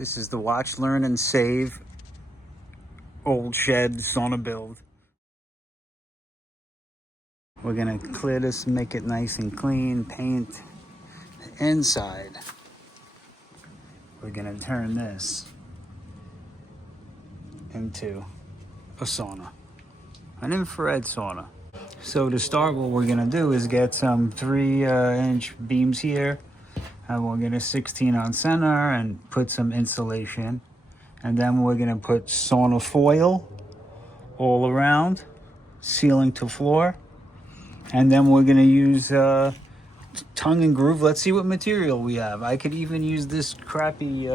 This is the Watch, Learn, and Save old shed sauna build. We're gonna clear this, make it nice and clean, paint the inside. We're gonna turn this into a sauna, an infrared sauna. So to start, what we're gonna do is get some 3-inch beams here, and we'll get a 16 on center and put some insulation. And then we're gonna put sauna foil all around, ceiling to floor. And then we're gonna use tongue and groove. Let's see what material we have. I could even use this crappy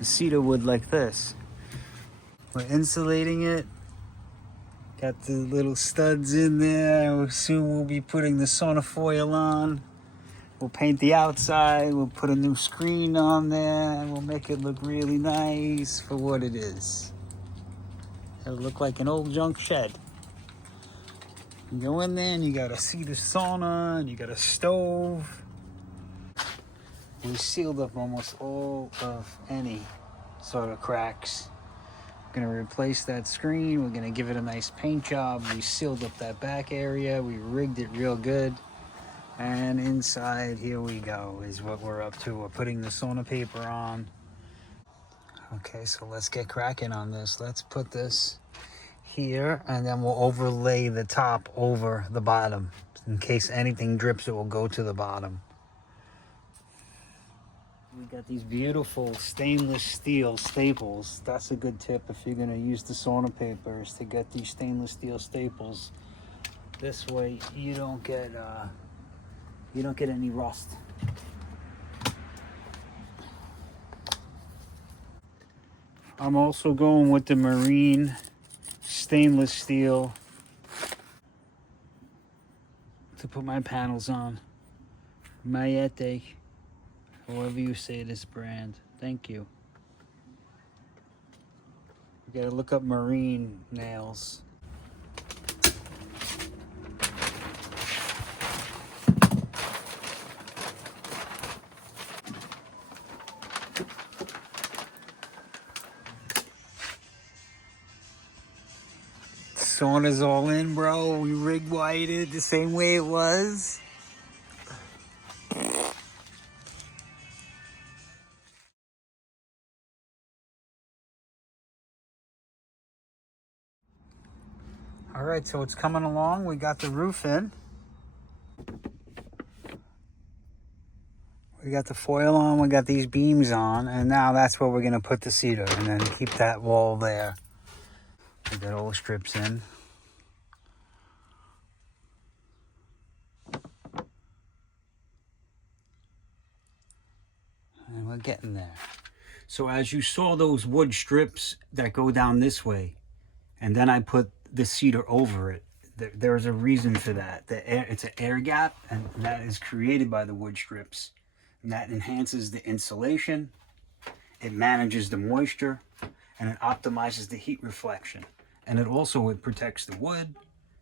cedar wood like this. We're insulating it. Got the little studs in there. Soon we'll be putting the sauna foil on. We'll paint the outside. We'll put a new screen on there, and we'll make it look really nice for what it is. It'll look like an old junk shed. You go in there and you got a cedar sauna, and you got a stove. We sealed up almost all of any sort of cracks. We're gonna replace that screen. We're gonna give it a nice paint job. We sealed up that back area. We rigged it real good. And inside, here we go, is what we're up to. We're putting the sauna paper on. Okay, so let's get cracking on this. Let's put this here, and then we'll overlay the top over the bottom. In case anything drips, it will go to the bottom. We got these beautiful stainless steel staples. That's a good tip if you're gonna use the sauna paper, is to get these stainless steel staples. This way you don't get any rust. I'm also going with the marine stainless steel to put my panels on. Mayete, however you say this brand. Thank you. You gotta look up marine nails. Sauna's all in, bro. We rig wired the same way it was. All right, so it's coming along. We got the roof in. We got the foil on, we got these beams on, and now that's where we're gonna put the cedar and then keep that wall there. We got all the strips in. And we're getting there. So as you saw those wood strips that go down this way, and then I put the cedar over it, there's a reason for that. It's an air gap, and that is created by the wood strips. And that enhances the insulation, it manages the moisture, and it optimizes the heat reflection. And it protects the wood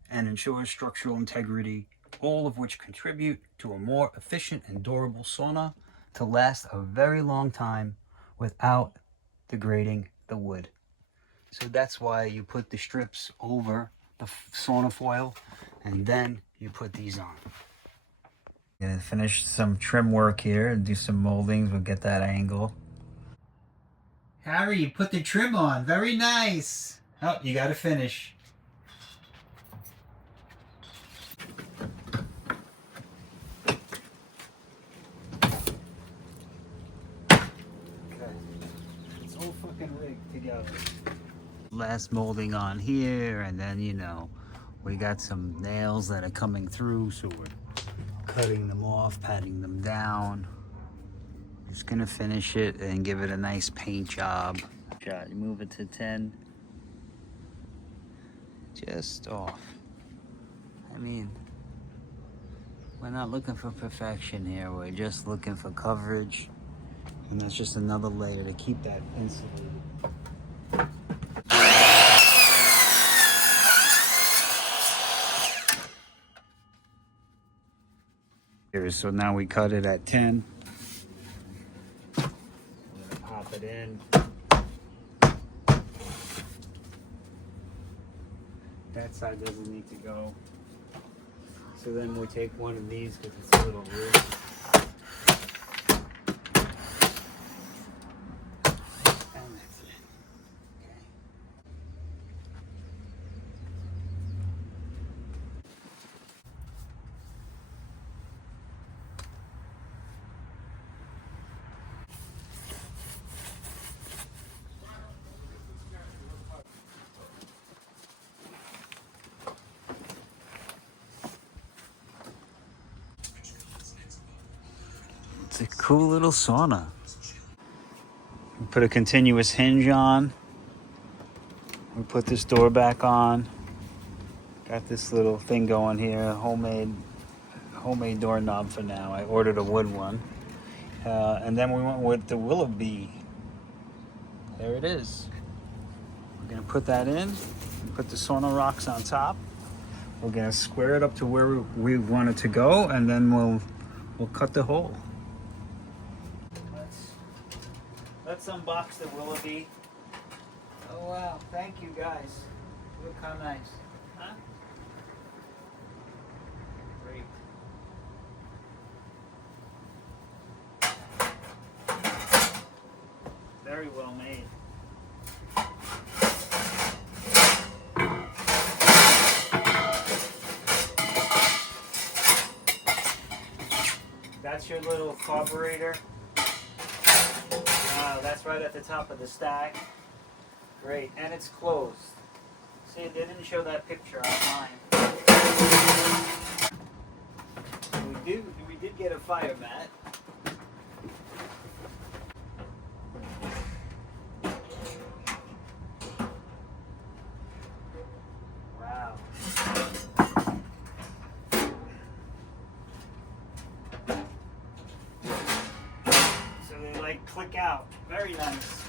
and ensures structural integrity, all of which contribute to a more efficient and durable sauna to last a very long time without degrading the wood. So that's why you put the strips over the sauna foil, and then you put these on. Gonna finish some trim work here and do some moldings. We'll get that angle. Harry, you put the trim on. Very nice. Oh, you gotta finish. Okay. It's all fucking rigged together. Last molding on here, and then, you know, we got some nails that are coming through, so we're cutting them off, patting them down. Just gonna finish it and give it a nice paint job. You move it to 10. Just off. I mean, we're not looking for perfection here. We're just looking for coverage. And that's just another layer to keep that insulated. So now we cut it at 10. We're gonna drop it in. That side doesn't need to go. So then we take one of these because it's a little roof. And that's it. Okay. It's a cool little sauna. We put a continuous hinge on. We put this door back on. Got this little thing going here, homemade doorknob for now. I ordered a wood one. And then we went with the Willoughby. There it is. We're gonna put that in, put the sauna rocks on top. We're gonna square it up to where we want it to go, and then we'll cut the hole. Let's unbox the Willoughby. Oh wow, thank you guys. Look how nice. Huh? Great. Very well made. That's your little carburetor. That's right at the top of the stack. Great, and it's closed. See, they didn't show that picture online. We did get a fire mat. Wow. So they like click out. Very nice.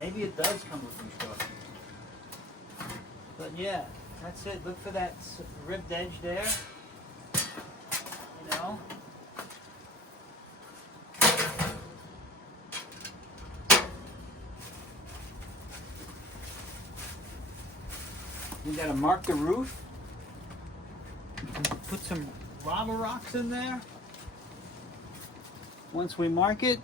Maybe it does come with instructions. But yeah, that's it. Look for that ribbed edge there. You know? We gotta mark the roof. Put some lava rocks in there. Once we mark it,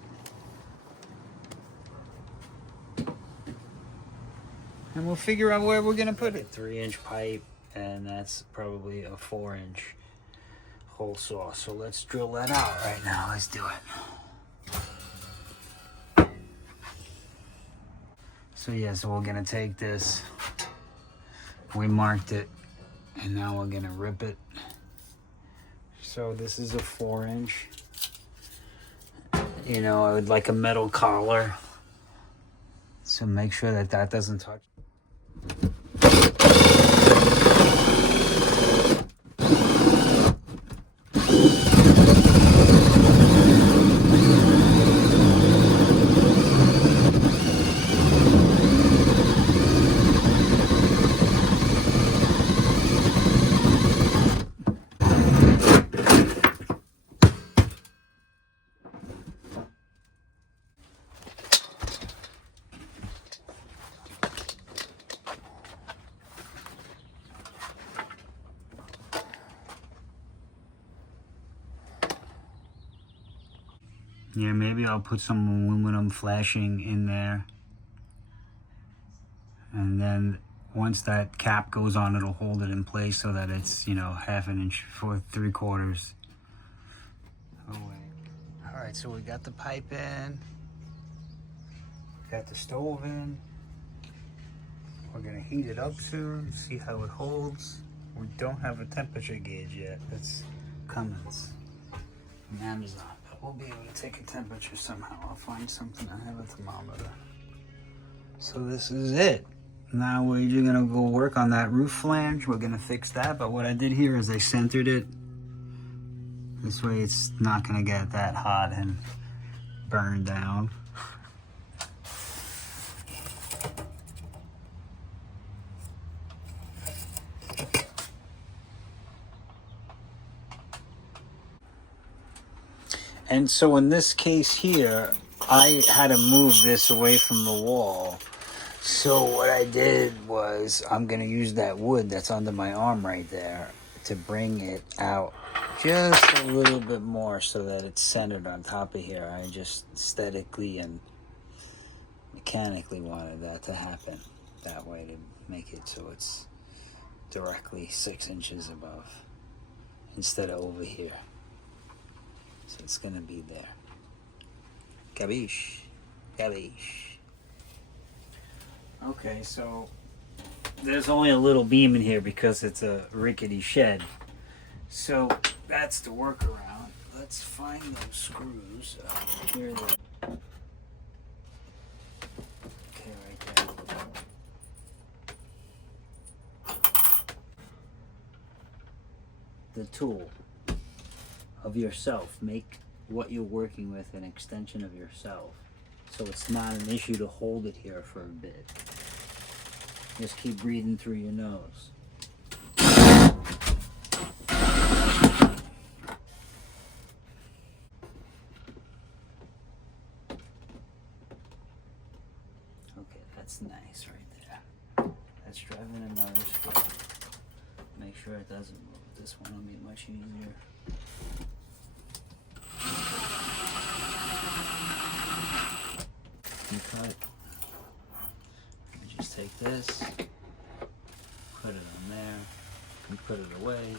and we'll figure out where we're gonna put it. 3-inch pipe, and that's probably a 4-inch hole saw. So let's drill that out right now. Let's do it. So yeah, so we're gonna take this. We marked it, and now we're gonna rip it. So this is a 4-inch. You know, I would like a metal collar. So make sure that that doesn't touch. Yeah, maybe I'll put some aluminum flashing in there. And then once that cap goes on, it'll hold it in place so that it's, you know, 1/2 inch for 3/4 away. All right, so we got the pipe in. Got the stove in. We're gonna heat it up soon, see how it holds. We don't have a temperature gauge yet. That's coming from Amazon. We'll be able to take a temperature somehow. I'll find something. I have a thermometer. So this is it. Now we're gonna go work on that roof flange. We're gonna fix that. But what I did here is I centered it This way it's not gonna get that hot and burn down. And so in this case here, I had to move this away from the wall. So what I did was, I'm gonna use that wood that's under my arm right there to bring it out just a little bit more so that it's centered on top of here. I just aesthetically and mechanically wanted that to happen that way, to make it so it's directly 6 inches above instead of over here. So it's gonna be there. Capiche? Capiche. Okay, so there's only a little beam in here because it's a rickety shed. So that's the workaround. Let's find those screws. Here they are. Okay, right there. The tool of yourself. Make what you're working with an extension of yourself. So it's not an issue to hold it here for a bit. Just keep breathing through your nose. Okay, that's nice right there. That's driving a nerve. Make sure it doesn't move. This one will be much easier. You cut. Just take this, put it on there, you put it away,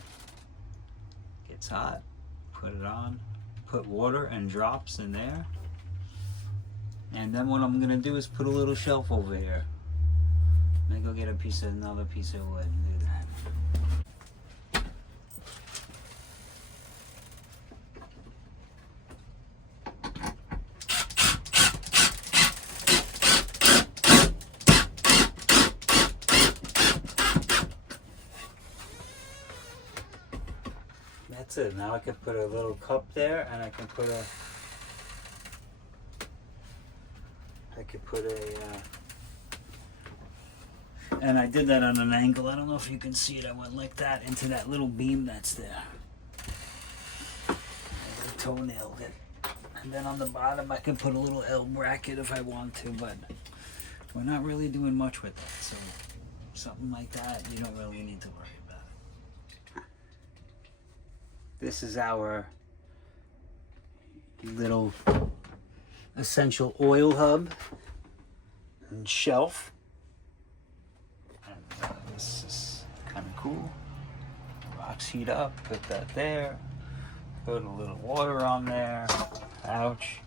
gets hot, put it on, put water and drops in there, and then what I'm gonna do is put a little shelf over here. Then go get another piece of wood and do that. That's it. Now I can put a little cup there, and I can put a and I did that on an angle. I don't know if you can see it. I went like that into that little beam that's there. I toenailed it. And then on the bottom I can put a little L bracket if I want to, but we're not really doing much with that. So something like that, you don't really need to worry about it. This is our little essential oil hub and shelf. And this is kind of cool. Rocks heat up, put that there. Put a little water on there. Ouch.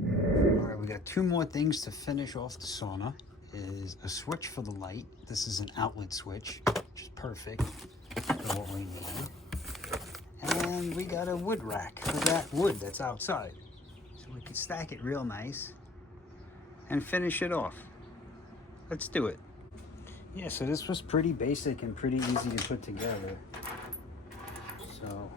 Alright, we got two more things to finish off the sauna. Is a switch for the light. This is an outlet switch, which is perfect for what we need. And we got a wood rack for that wood that's outside. So we can stack it real nice and finish it off. Let's do it. Yeah, so this was pretty basic and pretty easy to put together. So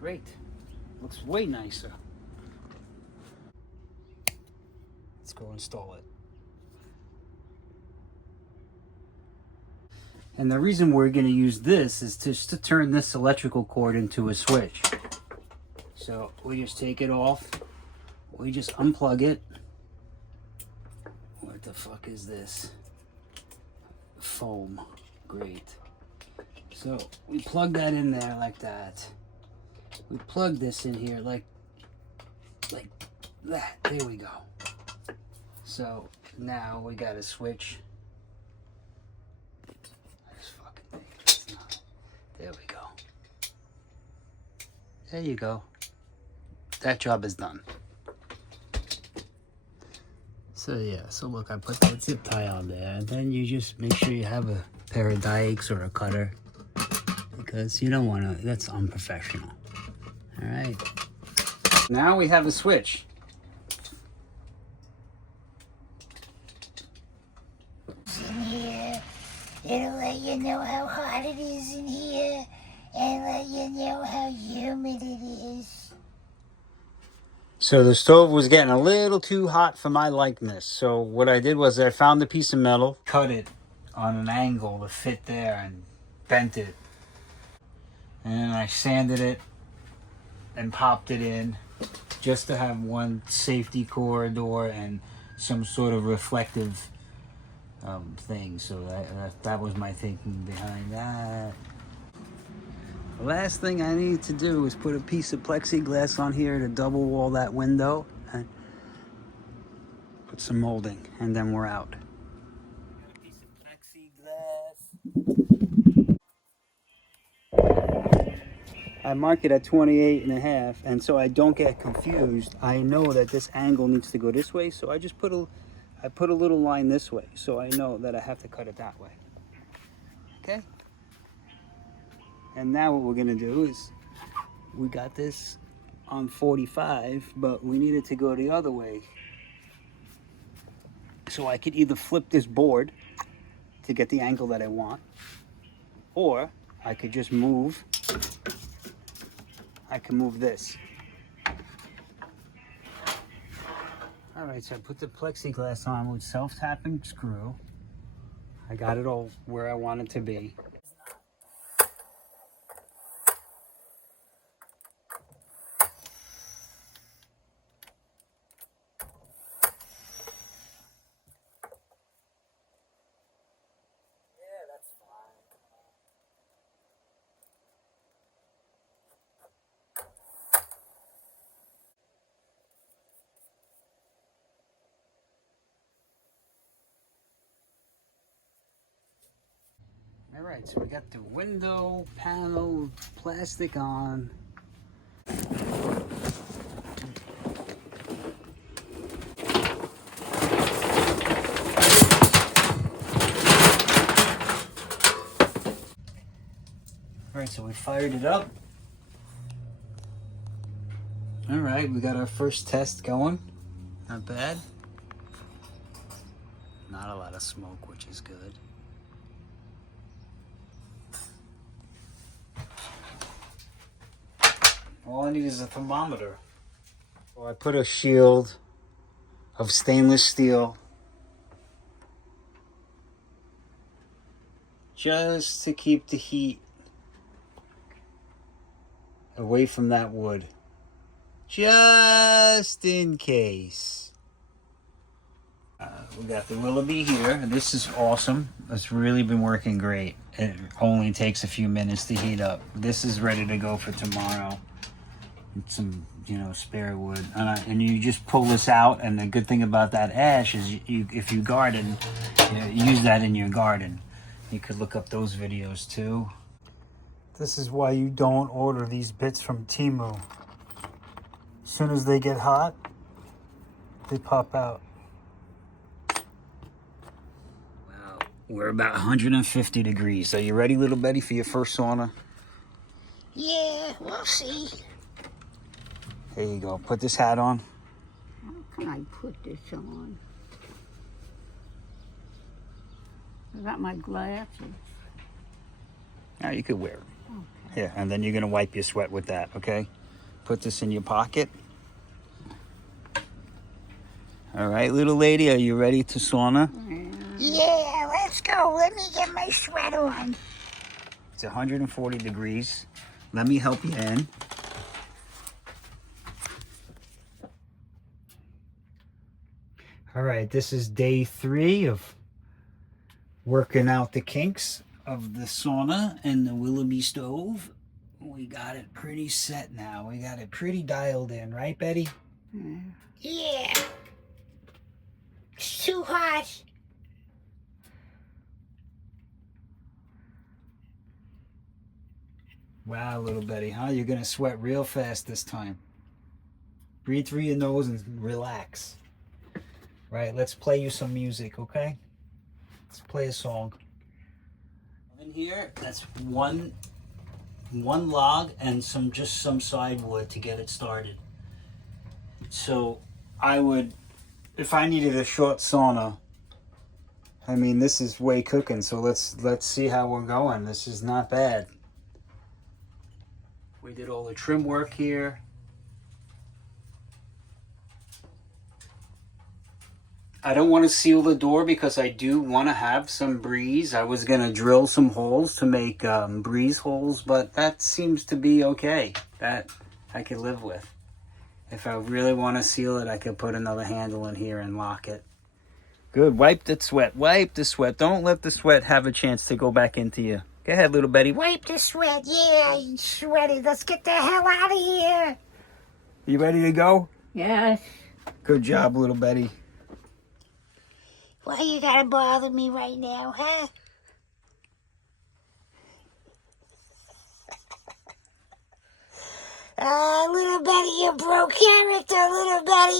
great. Looks way nicer. Let's go install it. And the reason we're going to use this is just to turn this electrical cord into a switch. So we just take it off. We just unplug it. What the fuck is this? Foam. Great. So we plug that in there like that. We plug this in here like that. There we go. So now we gotta switch. This fucking thing. It's not. There we go. There you go. That job is done. So yeah, so look, I put that zip tie on there, and then you just make sure you have a pair of dikes or a cutter, because you don't want to, that's unprofessional. All right. Now we have a switch. In here, it'll let you know how hot it is in here, and let you know how humid it is. So the stove was getting a little too hot for my likeness. So what I did was I found a piece of metal, cut it on an angle to fit there, and bent it. And then I sanded it and popped it in just to have one safety corridor and some sort of reflective thing. So that was my thinking behind that. The last thing I need to do is put a piece of plexiglass on here to double wall that window and put some molding, and then we're out. Got a piece of plexiglass. I mark it at 28.5, and so I don't get confused. I know that this angle needs to go this way, so I just put a little line this way, so I know that I have to cut it that way. Okay? And now what we're gonna do is, we got this on 45, but we need it to go the other way. So I could either flip this board to get the angle that I want, or I could just move. I can move this. All right, so I put the plexiglass on with self-tapping screw. I got it all where I want it to be. All right, so we got the window panel plastic on. All right, so we fired it up. All right, we got our first test going. Not bad. Not a lot of smoke, which is good. All I need is a thermometer. So I put a shield of stainless steel just to keep the heat away from that wood, just in case. We got the Willoughby here, and this is awesome. It's really been working great. It only takes a few minutes to heat up. This is ready to go for tomorrow. Some, spare wood, and you just pull this out. And the good thing about that ash is, if you garden, use that in your garden. You could look up those videos too. This is why you don't order these bits from Temu. As soon as they get hot, they pop out. Wow, we're about 150 degrees. Are you ready, little Betty, for your first sauna? Yeah, we'll see. There you go. Put this hat on. How can I put this on? I got my glasses. Now you could wear it. Okay. Yeah, and then you're going to wipe your sweat with that, okay? Put this in your pocket. All right, little lady, are you ready to sauna? Yeah, let's go. Let me get my sweater on. It's 140 degrees. Let me help you in. All right, this is day 3 of working out the kinks of the sauna and the Willoughby stove. We got it pretty set now. We got it pretty dialed in, right, Betty? Yeah. too hot. Wow, little Betty, huh? You're gonna sweat real fast this time. Breathe through your nose and relax. Right, let's play you some music, okay? Let's play a song. In here, that's one log and just some side wood to get it started. So I would, if I needed a short sauna, I mean, this is way cooking, so let's see how we're going. This is not bad. We did all the trim work here. I don't want to seal the door because I do want to have some breeze. I was going to drill some holes to make breeze holes, but that seems to be okay. That I could live with. If I really want to seal it, I could put another handle in here and lock it. Good. Wipe the sweat. Wipe the sweat. Don't let the sweat have a chance to go back into you. Go ahead, little Betty. Wipe the sweat. Yeah, I'm sweaty. Let's get the hell out of here. You ready to go? Yes. Good job, little Betty. Why you gotta bother me right now, huh? Little Betty, you broke character, little Betty.